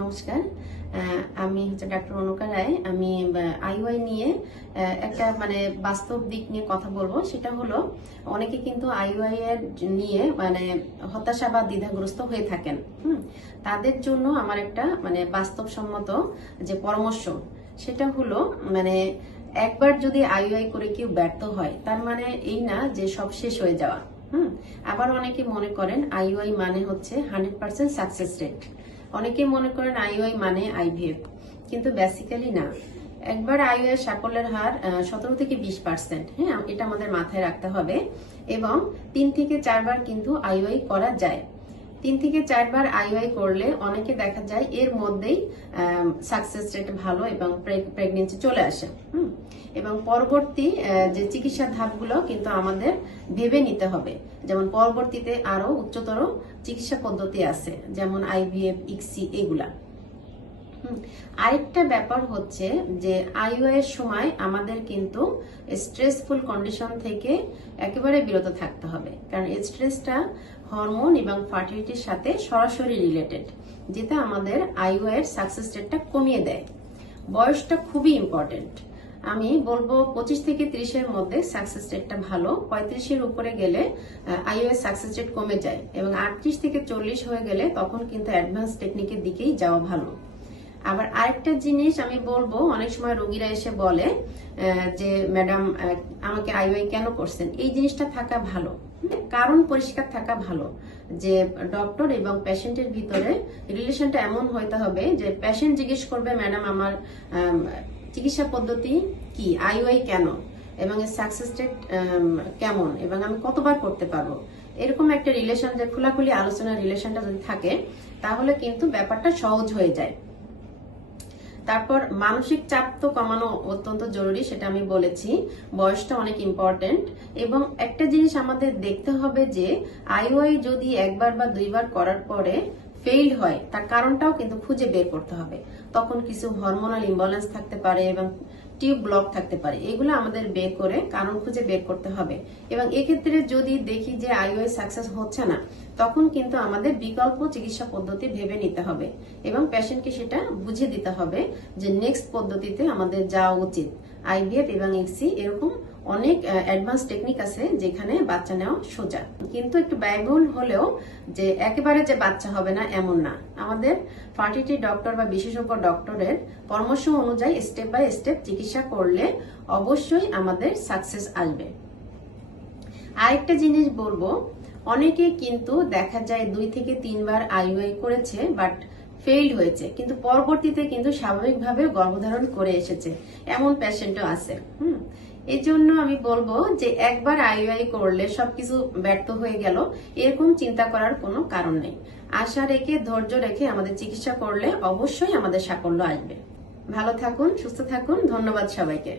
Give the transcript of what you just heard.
নমস্কার। আমি হচ্ছে ডাক্তার অনুকা রায়। আমি আইওয়াই নিয়ে একটা মানে বাস্তব দিক নিয়ে কথা বলব। সেটা হলো, অনেকে কিন্তু আইওয়াই এর নিয়ে মানে হতাশা বা দ্বিধাগ্রস্ত হয়ে থাকেন। তাদের জন্য আমার একটা মানে বাস্তবসম্মত যে পরামর্শ, সেটা হলো মানে একবার যদি আইওআই করে কেউ ব্যর্থ হয়, তার মানে এই না যে সব শেষ হয়ে যাওয়া। হুম? আবার অনেকে মনে করেন, আইওআই মানে হচ্ছে হান্ড্রেড পার্সেন্ট সাকসেস রেট। অনেকে মনে করেন আইওআই মানে আইভিএফ কিন্তু বেসিক্যালি না। একবার আইওআই সাফল্যের হার সতেরো থেকে বিশ পার্সেন্ট হ্যাঁ এটা আমাদের মাথায় রাখতে হবে। এবং তিন থেকে চারবার কিন্তু আইওআই করা যায়। তিন থেকে চারবার আইওআই করলে অনেকে দেখা যায় এর মধ্যেই সাকসেস রেট ভালো এবং প্রেগনেন্সি চলে আসে। হুম? এবং পরবর্তী যে চিকিৎসার ধাপগুলো কিন্তু আমাদের ভেবে নিতে হবে। যেমন পরবর্তীতে আরও উচ্চতর চিকিৎসা পদ্ধতি আছে, যেমন আইভিএফ ইক্সি এগুলা। আরেকটা ব্যাপার হচ্ছে যে আইও এর সময় আমাদের কিন্তু স্ট্রেসফুল কন্ডিশন থেকে একেবারে বিরত থাকতে হবে। কারণ স্ট্রেসটা হরমোন এবং ফার্টিলিটির সাথে সরাসরি রিলেটেড যেটা আমাদের আইও এর সাকসেস রেটটা কমিয়ে দেয়। বয়সটা খুবই ইম্পর্টেন্ট আমি বলব পঁচিশ থেকে ত্রিশের মধ্যে সাকসেস রেটটা ভালো। পঁয়ত্রিশের উপরে গেলে আইওএস সাকসেস রেট কমে যায় এবং আটত্রিশ থেকে চল্লিশ হয়ে গেলে তখন কিন্তু অ্যাডভান্স টেকনিকের দিকেই যাওয়া ভালো। আবার আরেকটা জিনিস আমি বলব, অনেক সময় রোগীরা এসে বলে যে, ম্যাডাম আমাকে আইওআই কেন করছেন? এই জিনিসটা থাকা ভালো। কারণ পরিষ্কার থাকা ভালো যে, ডক্টর এবং পেশেন্টের ভিতরে রিলেশনটা এমন হইতে হবে যে, পেশেন্ট জিজ্ঞেস করবে, ম্যাডাম, আমার চিকিৎসা পদ্ধতি কি? আইওআই কেন? এবং এর সাকসেস রেট কেমন? এবং আমি কতবার করতে পারব? এরকম একটা রিলেশন, যে খোলাখুলি আলোচনার রিলেশনটা যদি থাকে, তাহলে কিন্তু ব্যাপারটা সহজ হয়ে যায়। তারপর মানসিক চাপ তো কমানো অত্যন্ত জরুরি, সেটা আমি বলেছি। বয়সটা অনেক ইম্পর্টেন্ট এবং একটা জিনিস আমাদের দেখতে হবে যে, আইওআই যদি একবার বা দুইবার করার পরে ফেইল হয়, তার কারণটাও কিন্তু খুঁজে বের করতে হবে। তখন কিছু হরমোনাল ইম্বালেন্স থাকতে পারে এবং টিউব ব্লক থাকতে পারে। এগুলো আমাদের বের করে কারণ খুঁজে বের করতে হবে। এবং এক্ষেত্রে যদি দেখি যে আইওআই সাকসেস হচ্ছে না, তখন কিন্তু আমাদের বিকল্প চিকিৎসা পদ্ধতি ভেবে নিতে হবে। এবং পেশেন্টকে সেটা বুঝিয়ে দিতে হবে যে নেক্সট পদ্ধতিতে আমাদের যাওয়া উচিত। আইভিএফ এবং এক্সি এরকম অনেক অ্যাডভান্স টেকনিক আছে যেখানে বাচ্চা নেওয়া সোজা। কিন্তু একটু ব্যয়বহুল হলেও যে একেবারে যে বাচ্চা হবে না, এমন না। আমাদের ফার্টিটি ডক্টর বা বিশেষজ্ঞ ডক্টরের পরামর্শ অনুযায়ী স্টেপ বাই স্টেপ চিকিৎসা করলে অবশ্যই আমাদের সাকসেস আসবে। আরেকটা জিনিস বলব, অনেকে কিন্তু দেখা যায় দুই থেকে তিনবার আইওআই করেছে বাট ফেইল হয়েছে। কিন্তু পরবর্তীতে কিন্তু স্বাভাবিকভাবে গর্ভধারণ করে এসেছে। এমন পেশেন্টও আছে, হুম? এই জন্য আমি বলব যে একবার আইওআই করলে সবকিছু ব্যর্থ হয়ে গেল, এরকম চিন্তা করার কোনো কারণ নেই। আশা রেখে, ধৈর্য রেখে আমাদের চিকিৎসা করলে অবশ্যই আমাদের সাফল্য আসবে। ভালো থাকুন, সুস্থ থাকুন, ধন্যবাদ সবাইকে।